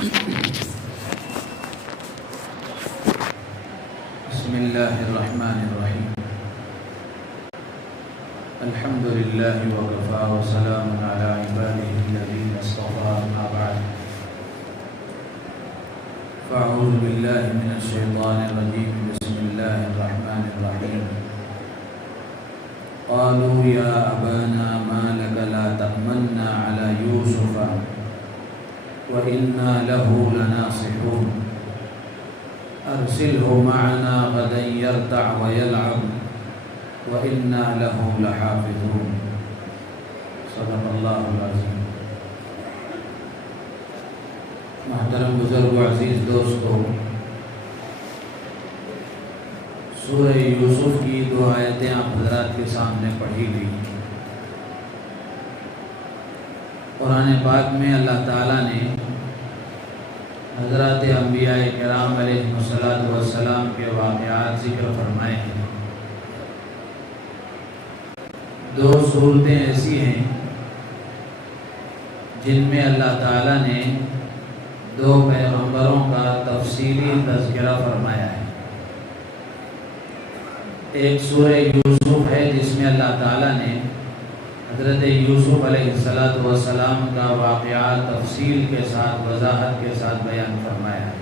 بسم اللہ الرحمن الرحیم الحمد للہ وکفی وسلام علی عبادہ الذین اصطفی اما بعد فاعوذ باللہ من الشیطان الرجیم بسم اللہ الرحمن الرحیم قالوا یا ابانا ما لک لا تأمنا علی یوسف وإنا له لناصحون أرسله معنا غدا يرتع ويلعب وإنا له لحافظون صدق اللہ العظیم۔ محترم بزرگ و عزیز دوستو، سورہ یوسف کی 2 آیتیں آپ حضرات کے سامنے پڑھی گئی۔ قرآن پاک میں اللہ تعالیٰ نے حضرات انبیاء کرام علیہ السلام کے واقعات ذکر فرمائے ہیں۔ 2 صورتیں ایسی ہیں جن میں اللہ تعالیٰ نے 2 پیغمبروں کا تفصیلی تذکرہ فرمایا ہے۔ ایک سورہ یوسف ہے جس میں اللہ تعالیٰ نے حضرت یوسف علیہ السلام کا واقعات تفصیل کے ساتھ وضاحت کے ساتھ بیان فرمایا ہے،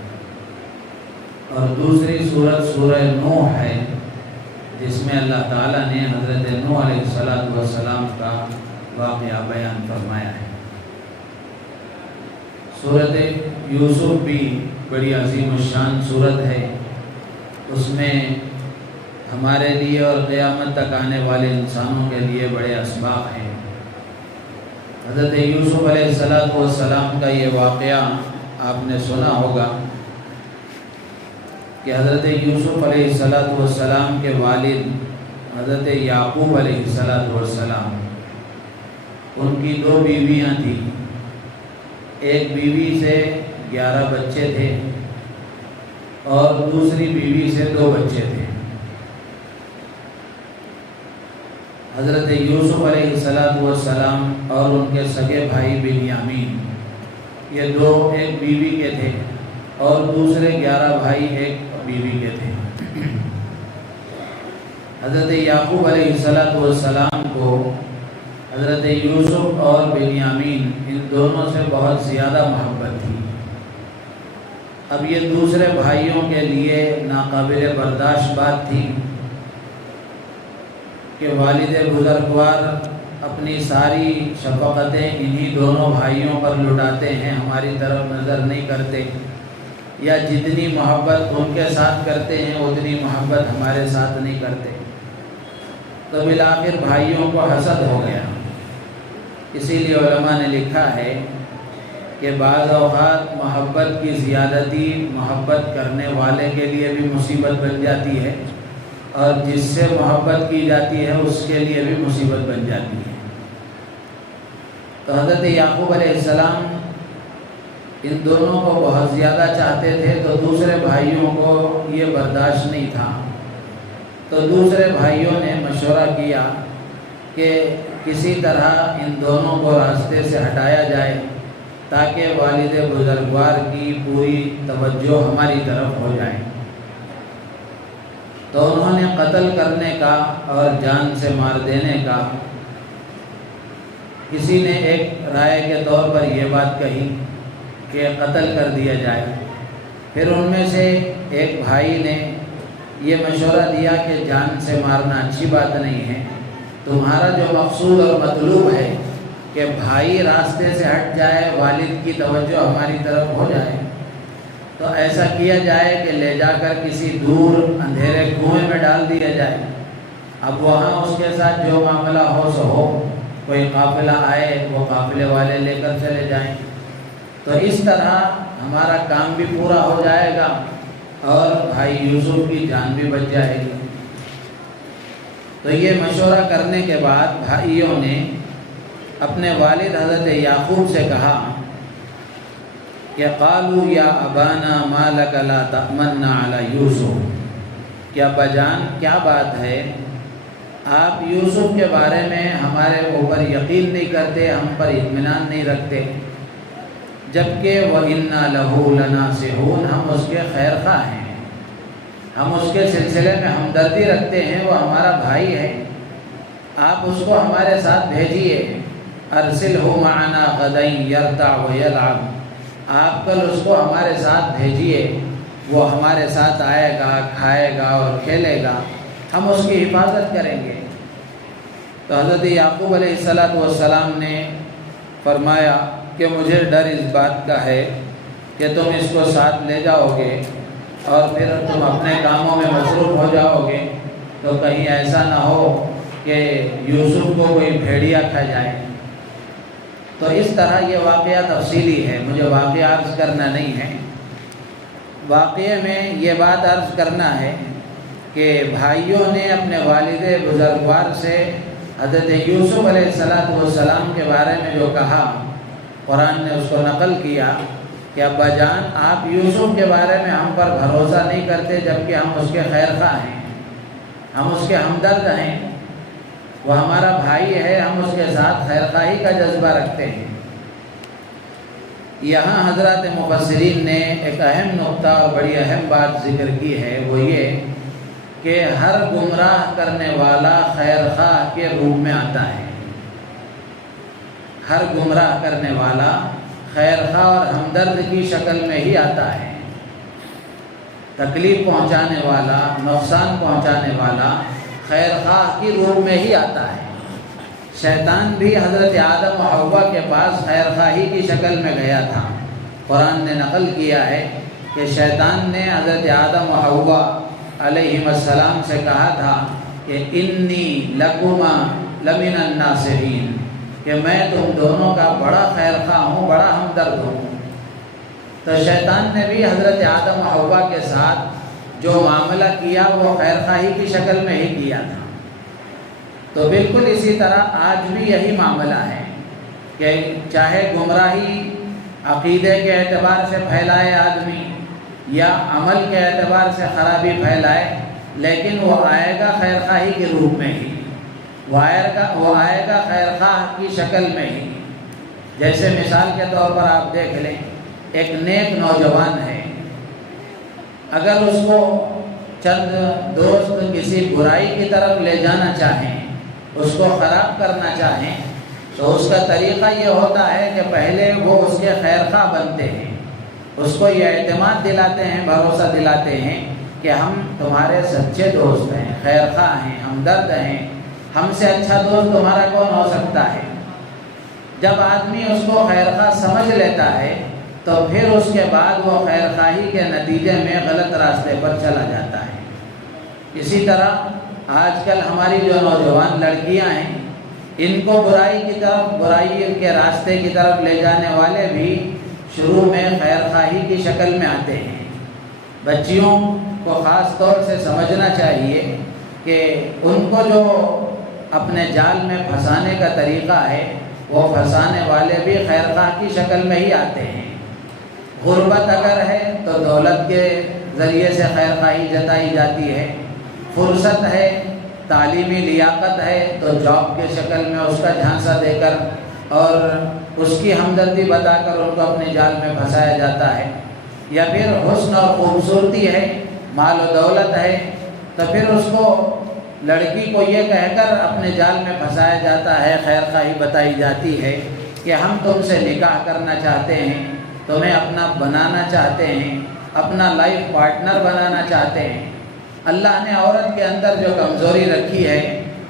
اور دوسری سورت سورہ نوح ہے جس میں اللہ تعالیٰ نے حضرت نوح علیہ السلام کا واقعہ بیان فرمایا ہے۔ سورت یوسف بھی بڑی عظیم الشان سورت ہے، اس میں ہمارے لیے اور قیامت تک آنے والے انسانوں کے لیے بڑے اسباق ہیں۔ حضرت یوسف علیہ السلام کا یہ واقعہ آپ نے سنا ہوگا کہ حضرت یوسف علیہ السلام کے والد حضرت یعقوب علیہ السلام، ان کی 2 بیویاں تھیں۔ ایک بیوی سے 11 بچے تھے اور دوسری بیوی سے 2 بچے تھے۔ حضرت یوسف علیہ السلام اور ان کے سگے بھائی بنیامین، یہ 2 ایک بیوی کے تھے اور دوسرے 11 بھائی ایک بیوی کے تھے۔ حضرت یعقوب علیہ السلام کو حضرت یوسف اور بنیامین ان دونوں سے بہت زیادہ محبت تھی۔ اب یہ دوسرے بھائیوں کے لیے ناقابل برداشت بات تھی کہ والد بزرگوار اپنی ساری شفقتیں انہی دونوں بھائیوں پر لٹاتے ہیں، ہماری طرف نظر نہیں کرتے، یا جتنی محبت ان کے ساتھ کرتے ہیں اتنی محبت ہمارے ساتھ نہیں کرتے۔ تو بالآخر بھائیوں کو حسد ہو گیا۔ اسی لیے علماء نے لکھا ہے کہ بعض اوقات محبت کی زیادتی محبت کرنے والے کے لیے بھی مصیبت بن جاتی ہے، اور جس سے محبت کی جاتی ہے اس کے لیے بھی مصیبت بن جاتی ہے۔ تو حضرت یعقوب علیہ السلام ان دونوں کو بہت زیادہ چاہتے تھے، تو دوسرے بھائیوں کو یہ برداشت نہیں تھا۔ تو دوسرے بھائیوں نے مشورہ کیا کہ کسی طرح ان دونوں کو راستے سے ہٹایا جائے تاکہ والد بزرگوار کی پوری توجہ ہماری طرف ہو جائے۔ تو انہوں نے قتل کرنے کا اور جان سے مار دینے کا، کسی نے ایک رائے کے طور پر یہ بات کہی کہ قتل کر دیا جائے۔ پھر ان میں سے ایک بھائی نے یہ مشورہ دیا کہ جان سے مارنا اچھی بات نہیں ہے، تمہارا جو مقصود اور مطلوب ہے کہ بھائی راستے سے ہٹ جائے، والد کی توجہ ہماری طرف ہو جائے، تو ایسا کیا جائے کہ لے جا کر کسی دور اندھیرے کنویں میں ڈال دیا جائے۔ اب وہاں اس کے ساتھ جو معاملہ ہو سو ہو، کوئی قافلہ آئے وہ قافلے والے لے کر چلے جائیں، تو اس طرح ہمارا کام بھی پورا ہو جائے گا اور بھائی یوسف کی جان بھی بچ جائے گی۔ تو یہ مشورہ کرنے کے بعد بھائیوں نے اپنے والد حضرت یعقوب سے کہا کہ قالوا یا ابانا ما لک لا تأمنا علی یوسف، کہ ابا جان کیا بات ہے، آپ یوسف کے بارے میں ہمارے اوپر یقین نہیں کرتے، ہم پر اطمینان نہیں رکھتے۔ جبکہ وَإِنَّا لَهُ لَنَاصِحُونَ، ہم اس کے خیر خواہ ہیں، ہم اس کے سلسلے میں ہمدردی رکھتے ہیں، وہ ہمارا بھائی ہے، آپ اس کو ہمارے ساتھ بھیجیے۔ ارسلہ معنا غدا یرتع ویلعب، آپ کل اس کو ہمارے ساتھ بھیجیے، وہ ہمارے ساتھ آئے گا، کھائے گا اور کھیلے گا، ہم اس کی حفاظت کریں گے۔ تو حضرت یعقوب علیہ السلام نے فرمایا کہ مجھے ڈر اس بات کا ہے کہ تم اس کو ساتھ لے جاؤ گے اور پھر تم اپنے کاموں میں مصروف ہو جاؤ گے، تو کہیں ایسا نہ ہو کہ یوسف کو کوئی بھیڑیا کھا جائے۔ تو اس طرح یہ واقعہ تفصیلی ہے، مجھے واقعہ عرض کرنا نہیں ہے۔ واقعے میں یہ بات عرض کرنا ہے کہ بھائیوں نے اپنے والد بزرگوار سے حضرت یوسف علیہ السلام کے بارے میں جو کہا، قرآن نے اس کو نقل کیا کہ ابا جان آپ یوسف کے بارے میں ہم پر بھروسہ نہیں کرتے، جبکہ ہم اس کے خیر خواہ ہیں، ہم اس کے ہمدرد ہیں، وہ ہمارا بھائی ہے، ہم اس کے ساتھ خیر خواہی کا جذبہ رکھتے ہیں۔ یہاں حضرات مفسرین نے ایک اہم نقطہ اور بڑی اہم بات ذکر کی ہے، وہ یہ کہ ہر گمراہ کرنے والا خیر خواہ کے روپ میں آتا ہے۔ ہر گمراہ کرنے والا خیر خواہ اور ہمدرد کی شکل میں ہی آتا ہے۔ تکلیف پہنچانے والا، نقصان پہنچانے والا خیر خواہ کی روح میں ہی آتا ہے۔ شیطان بھی حضرت آدم و حوا کے پاس خیر خواہی کی شکل میں گیا تھا۔ قرآن نے نقل کیا ہے کہ شیطان نے حضرت آدم و حوا علیہ السلام سے کہا تھا کہ انی لکما لمن الناصحین، کہ میں تم دونوں کا بڑا خیر خواہ ہوں، بڑا ہمدرد ہوں۔ تو شیطان نے بھی حضرت آدم و حوا کے ساتھ جو معاملہ کیا وہ خیر خواہی کی شکل میں ہی کیا تھا۔ تو بالکل اسی طرح آج بھی یہی معاملہ ہے کہ چاہے گمراہی عقیدے کے اعتبار سے پھیلائے آدمی یا عمل کے اعتبار سے خرابی پھیلائے، لیکن وہ آئے گا خیر خواہی کے روپ میں ہی، وہ آئے گا خیر خواہ کی شکل میں ہی۔ جیسے مثال کے طور پر آپ دیکھ لیں، ایک نیک نوجوان ہے، اگر اس کو چند دوست کسی برائی کی طرف لے جانا چاہیں، اس کو خراب کرنا چاہیں، تو اس کا طریقہ یہ ہوتا ہے کہ پہلے وہ اس کے خیر خواہ بنتے ہیں، اس کو یہ اعتماد دلاتے ہیں، بھروسہ دلاتے ہیں کہ ہم تمہارے سچے دوست ہیں، خیر خواہ ہیں، ہمدرد ہیں، ہم سے اچھا دوست تمہارا کون ہو سکتا ہے۔ جب آدمی اس کو خیر خواہ سمجھ لیتا ہے تو پھر اس کے بعد وہ خیر خواہی کے نتیجے میں غلط راستے پر چلا جاتا ہے۔ اسی طرح آج کل ہماری جو نوجوان لڑکیاں ہیں، ان کو برائی کی طرف، برائی کے راستے کی طرف لے جانے والے بھی شروع میں خیر خواہی کی شکل میں آتے ہیں۔ بچیوں کو خاص طور سے سمجھنا چاہیے کہ ان کو جو اپنے جال میں پھنسانے کا طریقہ ہے، وہ پھنسانے والے بھی خیر خواہ کی شکل میں ہی آتے ہیں۔ غربت اگر ہے تو دولت کے ذریعے سے خیر خواہی جتائی جاتی ہے، فرصت ہے، تعلیمی لیاقت ہے تو جاب کے شکل میں اس کا جھانسا دے کر اور اس کی ہمدردی بتا کر ان کو اپنے جال میں پھنسایا جاتا ہے، یا پھر حسن اور خوبصورتی ہے، مال و دولت ہے، تو پھر اس کو لڑکی کو یہ کہہ کر اپنے جال میں پھنسایا جاتا ہے، خیر خواہی بتائی جاتی ہے کہ ہم تم سے نکاح کرنا چاہتے ہیں، تمہیں اپنا بنانا چاہتے ہیں، اپنا لائف پارٹنر بنانا چاہتے ہیں۔ اللہ نے عورت کے اندر جو کمزوری رکھی ہے،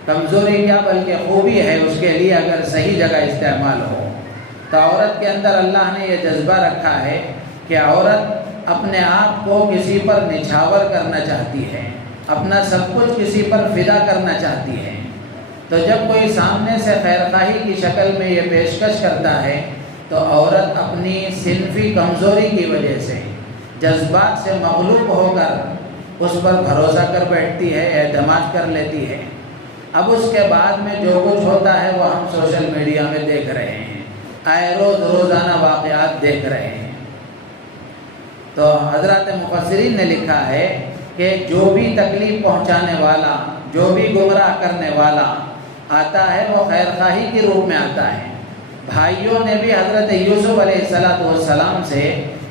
کمزوری کیا بلکہ خوبی ہے، اس کے لیے اگر صحیح جگہ استعمال ہو تو عورت کے اندر اللہ نے یہ جذبہ رکھا ہے کہ عورت اپنے آپ کو کسی پر نچھاور کرنا چاہتی ہے، اپنا سب کچھ کسی پر فدا کرنا چاہتی ہے۔ تو جب کوئی سامنے سے خیر خواہی کی شکل میں یہ پیشکش کرتا ہے تو عورت اپنی صنفی کمزوری کی وجہ سے جذبات سے مغلوب ہو کر اس پر بھروسہ کر بیٹھتی ہے، اعتماد کر لیتی ہے۔ اب اس کے بعد میں جو کچھ ہوتا ہے وہ ہم سوشل میڈیا میں دیکھ رہے ہیں، آئے روز روزانہ واقعات دیکھ رہے ہیں۔ تو حضرات مفسرین نے لکھا ہے کہ جو بھی تکلیف پہنچانے والا، جو بھی گمراہ کرنے والا آتا ہے وہ خیر خواہی کے روپ میں آتا ہے۔ بھائیوں نے بھی حضرت یوسف علیہ السلام سے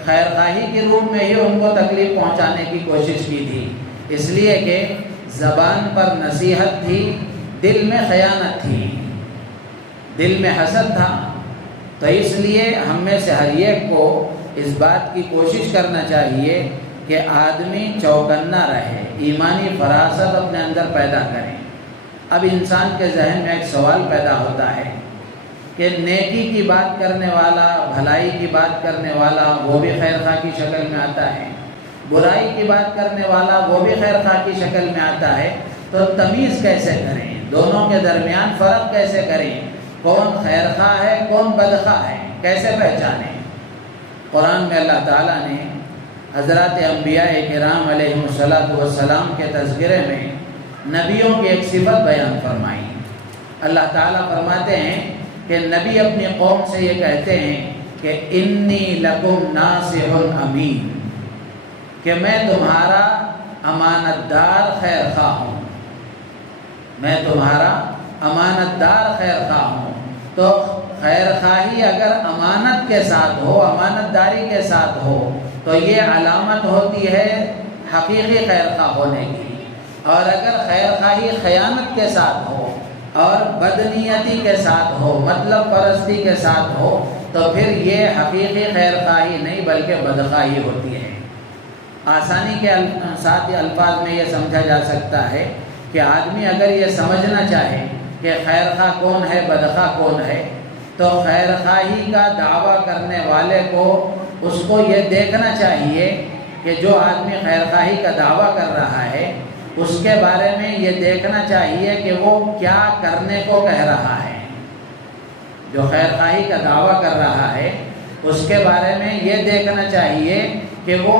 خیر خواہی کے روپ میں ہی ان کو تکلیف پہنچانے کی کوشش کی تھی، اس لیے کہ زبان پر نصیحت تھی، دل میں خیانت تھی، دل میں حسد تھا۔ تو اس لیے ہم میں سے ہر ایک کو اس بات کی کوشش کرنا چاہیے کہ آدمی چوکنا رہے، ایمانی فراست اپنے اندر پیدا کرے۔ اب انسان کے ذہن میں ایک سوال پیدا ہوتا ہے کہ نیکی کی بات کرنے والا، بھلائی کی بات کرنے والا، وہ بھی خیر خواہ کی شکل میں آتا ہے، برائی کی بات کرنے والا وہ بھی خیر خواہ کی شکل میں آتا ہے، تو تمیز کیسے کریں؟ دونوں کے درمیان فرق کیسے کریں؟ کون خیر خواہ ہے، کون بدخواہ ہے، کیسے پہچانیں؟ قرآن میں اللہ تعالیٰ نے حضرات انبیاء کرام علیہم السلام کے تذکرے میں نبیوں کی ایک صفت بیان فرمائی۔ اللہ تعالیٰ فرماتے ہیں کہ نبی اپنی قوم سے یہ کہتے ہیں کہ انی لکم ناصح امین، کہ میں تمہارا امانت دار خیر خواہ ہوں، میں تمہارا امانت دار خیر خواہ ہوں۔ تو خیر خواہی اگر امانت کے ساتھ ہو، امانت داری کے ساتھ ہو، تو یہ علامت ہوتی ہے حقیقی خیر خواہ ہونے کی۔ اور اگر خیر خواہی خیانت کے ساتھ ہو اور بدنیتی کے ساتھ ہو، مطلب پرستی کے ساتھ ہو، تو پھر یہ حقیقی خیر خواہی نہیں بلکہ بدخواہی ہوتی ہے۔ آسانی کے ساتھ الفاظ میں یہ سمجھا جا سکتا ہے کہ آدمی اگر یہ سمجھنا چاہے کہ خیر خواہ کون ہے، بدخواہ کون ہے، تو خیر خواہی کا دعویٰ کرنے والے کو اس کو یہ دیکھنا چاہیے کہ جو آدمی خیر خواہی کا دعویٰ کر رہا ہے اس کے بارے میں یہ دیکھنا چاہیے کہ وہ کیا کرنے کو کہہ رہا ہے۔ جو خیر خواہی کا دعویٰ کر رہا ہے اس کے بارے میں یہ دیکھنا چاہیے کہ وہ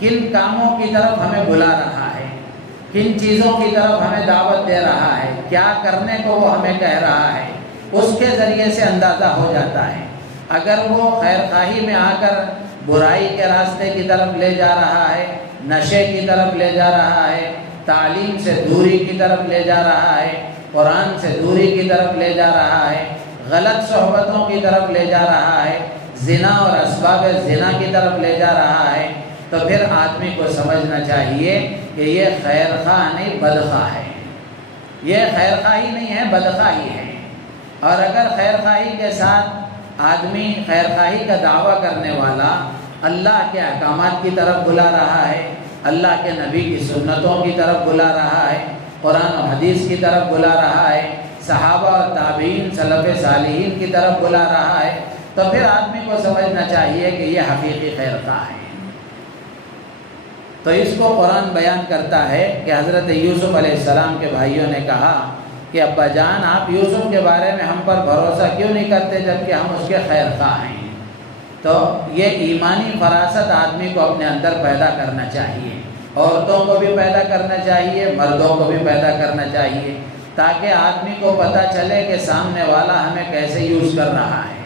کن کاموں کی طرف ہمیں بلا رہا ہے، کن چیزوں کی طرف ہمیں دعوت دے رہا ہے، کیا کرنے کو وہ ہمیں کہہ رہا ہے، اس کے ذریعے سے اندازہ ہو جاتا ہے۔ اگر وہ خیر خواہی میں آ کر برائی کے راستے کی طرف لے جا رہا ہے، نشے کی طرف لے جا رہا ہے، تعلیم سے دوری کی طرف لے جا رہا ہے، قرآن سے دوری کی طرف لے جا رہا ہے، غلط صحبتوں کی طرف لے جا رہا ہے، زنا اور اسباب زنا کی طرف لے جا رہا ہے، تو پھر آدمی کو سمجھنا چاہیے کہ یہ خیر خواہ نہیں بدخواہ ہے، یہ خیر خواہی نہیں ہے، بدخواہی ہے۔ اور اگر خیر خواہی کے ساتھ آدمی، خیر خواہی کا دعویٰ کرنے والا اللہ کے احکامات کی طرف بلا رہا ہے، اللہ کے نبی کی سنتوں کی طرف بلا رہا ہے، قرآن و حدیث کی طرف بلا رہا ہے، صحابہ اور تابعین سلف صالحین کی طرف بلا رہا ہے، تو پھر آدمی کو سمجھنا چاہیے کہ یہ حقیقی خیر خواہ ہے۔ تو اس کو قرآن بیان کرتا ہے کہ حضرت یوسف علیہ السلام کے بھائیوں نے کہا کہ ابا جان آپ یوسف کے بارے میں ہم پر بھروسہ کیوں نہیں کرتے جبکہ ہم اس کے خیر خواہ ہیں؟ تو یہ ایمانی فراست آدمی کو اپنے اندر پیدا کرنا چاہیے، عورتوں کو بھی پیدا کرنا چاہیے، مردوں کو بھی پیدا کرنا چاہیے، تاکہ آدمی کو پتہ چلے کہ سامنے والا ہمیں کیسے یوز کر رہا ہے،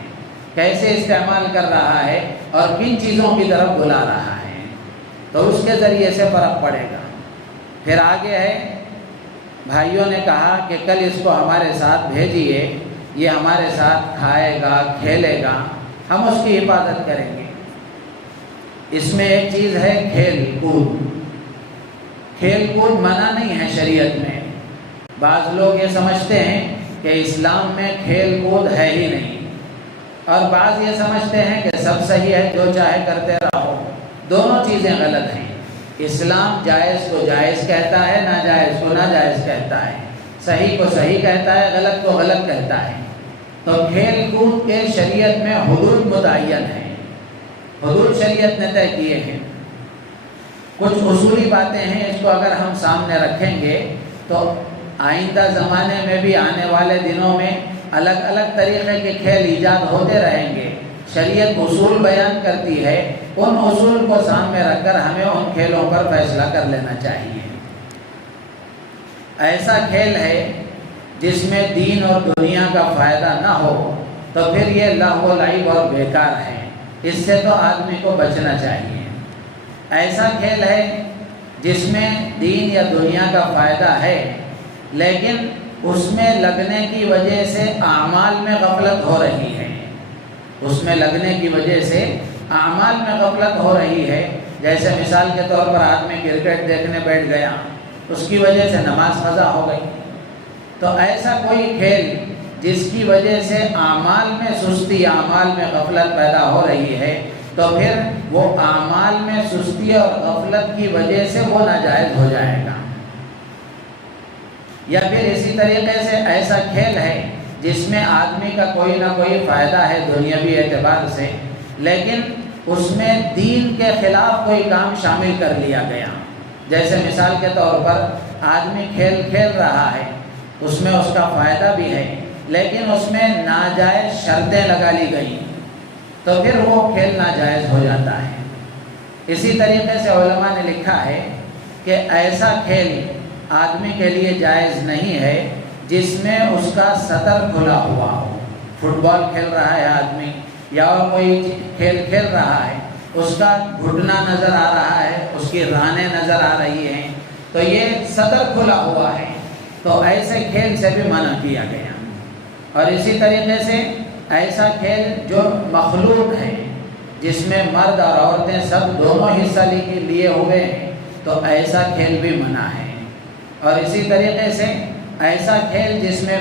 کیسے استعمال کر رہا ہے اور کن چیزوں کی طرف بلا رہا ہے، تو اس کے ذریعے سے فرق پڑے گا۔ پھر آگے ہے، بھائیوں نے کہا کہ کل اس کو ہمارے ساتھ بھیجیے، یہ ہمارے ساتھ کھائے گا، کھیلے گا، ہم اس کی حفاظت کریں گے۔ اس میں ایک چیز ہے کھیل کود۔ کھیل کود منع نہیں ہے شریعت میں۔ بعض لوگ یہ سمجھتے ہیں کہ اسلام میں کھیل کود ہے ہی نہیں، اور بعض یہ سمجھتے ہیں کہ سب صحیح ہے، جو چاہے کرتے رہو۔ دونوں چیزیں غلط ہیں۔ اسلام جائز کو جائز کہتا ہے، ناجائز کو ناجائز کہتا ہے، صحیح کو صحیح کہتا ہے، غلط کو غلط کہتا ہے۔ تو کھیل کود کے شریعت میں حدود متعین ہیں، حدود شریعت نے طے کیے ہیں۔ کچھ اصولی باتیں ہیں، اس کو اگر ہم سامنے رکھیں گے تو آئندہ زمانے میں بھی آنے والے دنوں میں الگ الگ طریقے کے کھیل ایجاد ہوتے رہیں گے۔ شریعت اصول بیان کرتی ہے، ان اصول کو سامنے رکھ کر ہمیں ان کھیلوں پر فیصلہ کر لینا چاہیے۔ ایسا کھیل ہے جس میں دین اور دنیا کا فائدہ نہ ہو تو پھر یہ لہو و لعب اور بیکار ہے، اس سے تو آدمی کو بچنا چاہیے۔ ایسا کھیل ہے جس میں دین یا دنیا کا فائدہ ہے لیکن اس میں لگنے کی وجہ سے اعمال میں غفلت ہو رہی ہے، اس میں لگنے کی وجہ سے اعمال میں غفلت ہو رہی ہے۔ جیسے مثال کے طور پر آدمی کرکٹ دیکھنے بیٹھ گیا، اس کی وجہ سے نماز قضا ہو گئی۔ تو ایسا کوئی کھیل جس کی وجہ سے اعمال میں سستی، اعمال میں غفلت پیدا ہو رہی ہے، تو پھر وہ اعمال میں سستی اور غفلت کی وجہ سے وہ ناجائز ہو جائے گا۔ یا پھر اسی طریقے سے ایسا کھیل ہے جس میں آدمی کا کوئی نہ کوئی فائدہ ہے دنیاوی اعتبار سے، لیکن اس میں دین کے خلاف کوئی کام شامل کر لیا گیا۔ جیسے مثال کے طور پر آدمی کھیل کھیل رہا ہے، اس میں اس کا فائدہ بھی ہے، لیکن اس میں ناجائز شرطیں لگا لی گئی، تو پھر وہ کھیل ناجائز ہو جاتا ہے۔ اسی طریقے سے علماء نے لکھا ہے کہ ایسا کھیل آدمی کے لیے جائز نہیں ہے جس میں اس کا سطر کھلا ہوا ہو۔ فٹ بال کھیل رہا ہے آدمی یا کوئی کھیل کھیل رہا ہے، اس کا گھٹنا نظر آ رہا ہے، اس کی رانیں نظر آ رہی ہیں، تو یہ سطر کھلا ہوا ہے، تو ایسے کھیل سے بھی منع کیا گیا۔ اور اسی طریقے سے ایسا کھیل جو مخلوق ہے، جس میں مرد اور عورتیں سب دونوں حصہ لیے ہوئے ہیں، تو ایسا کھیل بھی منع ہے۔ اور اسی طریقے سے ایسا کھیل جس میں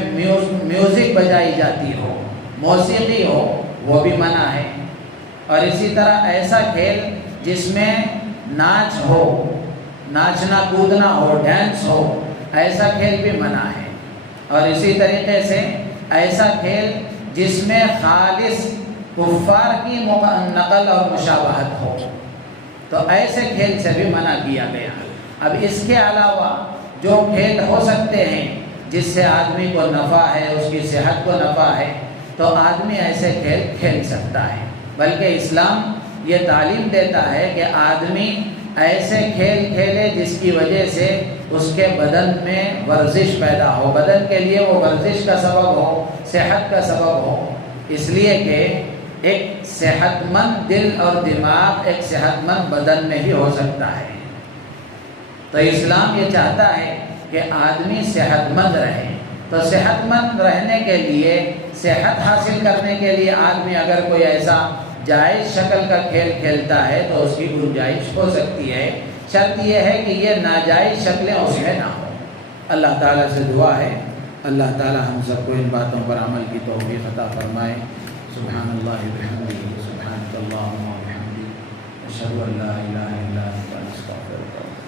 میوزک بجائی جاتی ہو، موسیقی ہو، وہ بھی منع ہے۔ اور اسی طرح ایسا کھیل جس میں ناچ ہو، ناچنا کودنا ہو، ڈانس ہو، ایسا کھیل بھی منع ہے۔ اور اسی طریقے سے ایسا کھیل جس میں خالص کفار کی نقل اور مشابہت ہو، تو ایسے کھیل سے بھی منع کیا گیا۔ اب اس کے علاوہ جو کھیل ہو سکتے ہیں جس سے آدمی کو نفع ہے، اس کی صحت کو نفع ہے، تو آدمی ایسے کھیل کھیل سکتا ہے۔ بلکہ اسلام یہ تعلیم دیتا ہے کہ آدمی ایسے کھیل کھیلے جس کی وجہ سے اس کے بدن میں ورزش پیدا ہو، بدن کے لیے وہ ورزش کا سبب ہو، صحت کا سبب ہو، اس لیے کہ ایک صحت مند دل اور دماغ ایک صحت مند بدن میں ہی ہو سکتا ہے۔ تو اسلام یہ چاہتا ہے کہ آدمی صحت مند رہے، تو صحت مند رہنے کے لیے، صحت حاصل کرنے کے لیے آدمی اگر کوئی ایسا جائز شکل کا کھیل کھیلتا ہے تو اس کی گنجائش ہو سکتی ہے، شرط یہ ہے کہ یہ ناجائز شکلیں اس میں نہ ہوں۔ اللہ تعالیٰ سے دعا ہے اللہ تعالیٰ ہم سب کو ان باتوں پر عمل کی توفیق عطا فرمائے۔ سبحان اللہ وبحمدہ، سبحانک اللہم وبحمدک، اشہد ان لا الہ الا انت، استغفرک۔